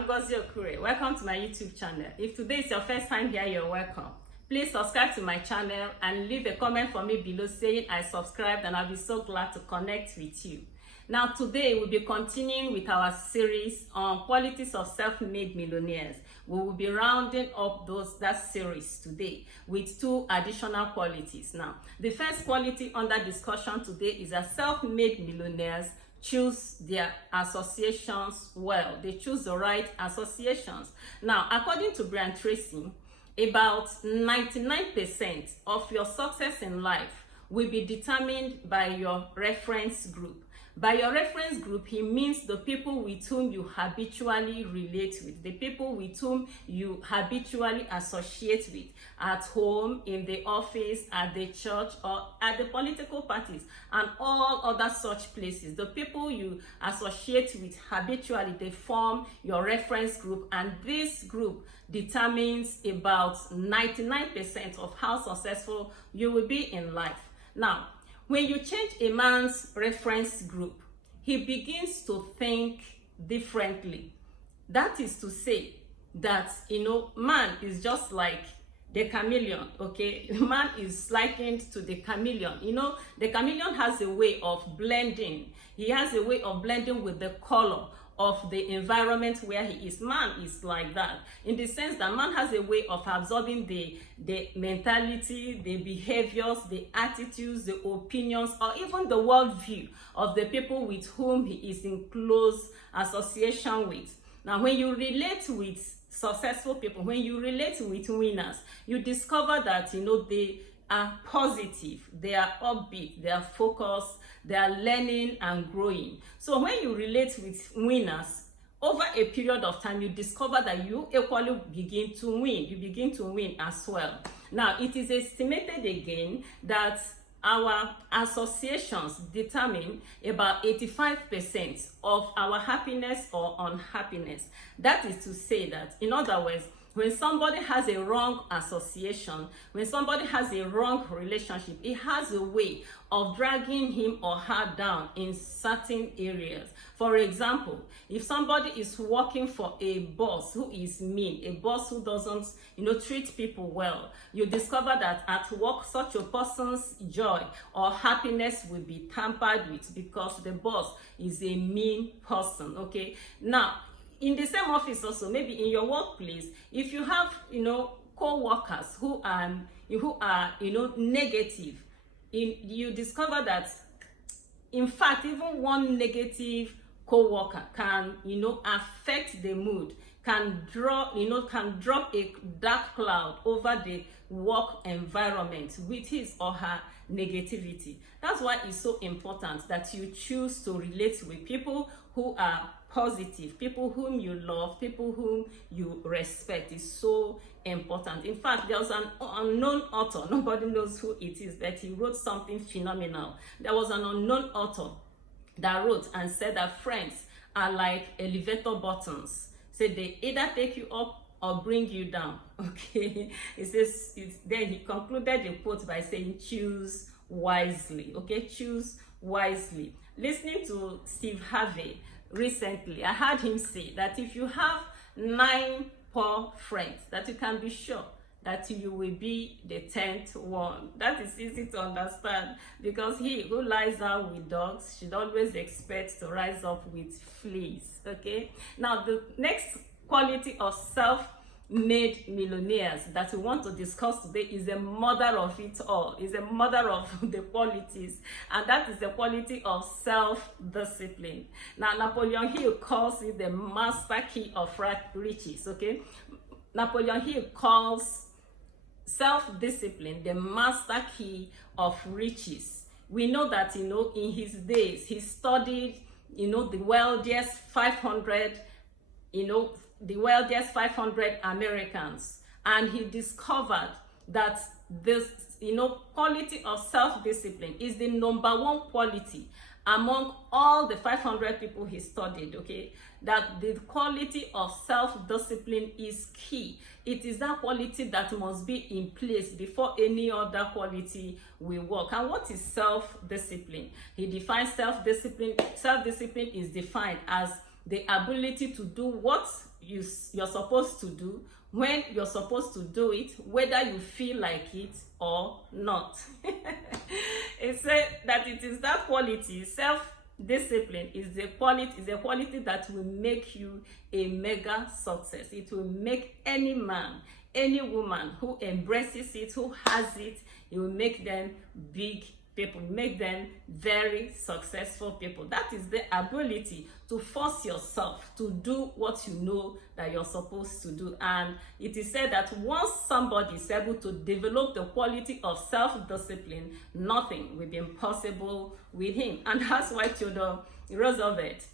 I'm Ngozi Okure. Welcome to my YouTube channel. If today is your first time here, you're welcome. Please subscribe to my channel and leave a comment for me below saying I subscribed, and I'll be so glad to connect with you. Now today we'll be continuing with our series on qualities of self-made millionaires. We will be rounding up that series today with two additional qualities. Now, the first quality under discussion today is that self-made millionaires choose their associations well. They choose the right associations. Now, according to Brian Tracy, about 99% of your success in life will be determined by your reference group. By your reference group, he means the people with whom you habitually relate with, the people with whom you habitually associate with at home, in the office, at the church, or at the political parties, and all other such places. The people you associate with habitually, they form your reference group, and this group determines about 99% of how successful you will be in life. Now, when you change a man's reference group, he begins to think differently. That is to say that, man is just like the chameleon, okay? Man is likened to the chameleon. The chameleon has a way of blending. He has a way of blending with the color of the environment where he is. Man is like that, in the sense that man has a way of absorbing the mentality, the behaviors, the attitudes, the opinions, or even the worldview of the people with whom he is in close association with. Now, when you relate with successful people, when you relate with winners, you discover that they are positive, they are upbeat, they are focused, they are learning and growing. So when you relate with winners, over a period of time, you discover that you equally begin to win. You begin to win as well. Now, it is estimated again that our associations determine about 85% of our happiness or unhappiness. That is to say that, in other words, when somebody has a wrong association, when somebody has a wrong relationship, it has a way of dragging him or her down in certain areas. For example, if somebody is working for a boss who is mean, a boss who doesn't, treat people well, you discover that at work, such a person's joy or happiness will be tampered with because the boss is a mean person, okay? Now, in the same office also, maybe in your workplace, if you have, co-workers who are negative, you discover that, in fact, even one negative co-worker can, affect the mood, can drop a dark cloud over the work environment with his or her negativity. That's why it's so important that you choose to relate with people who are positive, people whom you love, people whom you respect. Is so important. In fact, there was an unknown author, nobody knows who it is, but he wrote something phenomenal. There was an unknown author that wrote and said that friends are like elevator buttons. So they either take you up or bring you down, okay? Then he concluded the quote by saying, choose wisely, okay? Choose wisely. Listening to Steve Harvey recently, I heard him say that if you have 9 poor friends, that you can be sure that you will be the 10th one. That is easy to understand, because he who lies down with dogs should always expect to rise up with fleas, okay? Now, the next quality of self-made millionaires that we want to discuss today is the mother of it all, is the mother of the qualities, and that is the quality of self-discipline. Now, Napoleon Hill calls it the master key of riches, okay? Napoleon Hill calls self-discipline the master key of riches. We know that, in his days, he studied, the wealthiest 500, the wealthiest 500 Americans, and he discovered that this, quality of self-discipline is the #1 quality among all the 500 people he studied, okay? That the quality of self-discipline is key. It is that quality that must be in place before any other quality will work. And what is self-discipline? He defines self-discipline. Self-discipline is defined as the ability to do what you're supposed to do, when you're supposed to do it, whether you feel like it or not. It said that it is that quality, self-discipline is a quality that will make you a mega success. It will make any man, any woman who embraces it, who has it, it will make them big people, make them very successful people. That is the ability to force yourself to do what you know that you're supposed to do. And it is said that once somebody is able to develop the quality of self-discipline, nothing will be impossible with him. And that's why Theodore Roosevelt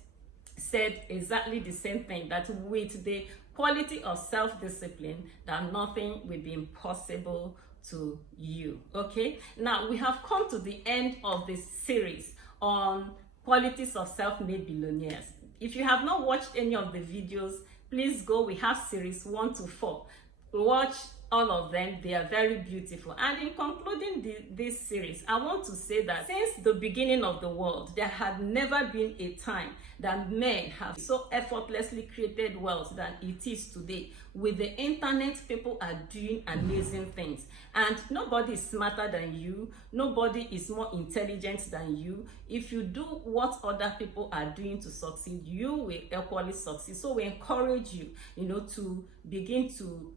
said exactly the same thing, that with the quality of self-discipline, that nothing will be impossible to you. Okay, now we have come to the end of this series on qualities of self-made billionaires. If you have not watched any of the videos, please go. We have series 1 to 4. Watch all of them. They are very beautiful. And in concluding this series, I want to say that since the beginning of the world, there had never been a time that men have so effortlessly created wealth than it is today. With the internet, people are doing amazing things, and nobody is smarter than you, nobody is more intelligent than you. If you do what other people are doing to succeed, you will equally succeed. So we encourage you, to begin to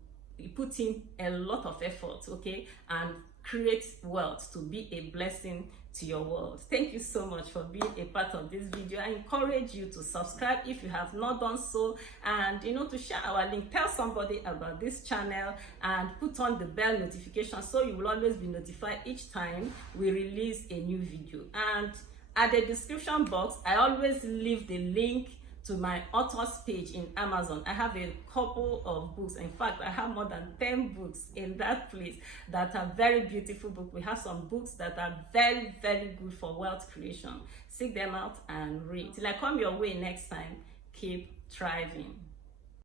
put in a lot of effort, okay, and create wealth to be a blessing to your world. Thank you so much for being a part of this video. I encourage you to subscribe if you have not done so, and to share our link. Tell somebody about this channel and put on the bell notification so you will always be notified each time we release a new video. And at the description box, I always leave the link to my authors page in Amazon. I have a couple of books. In fact, I have more than 10 books in that place that are very beautiful books. We have some books that are very, very good for wealth creation. Seek them out and read. Till I come your way next time, keep thriving.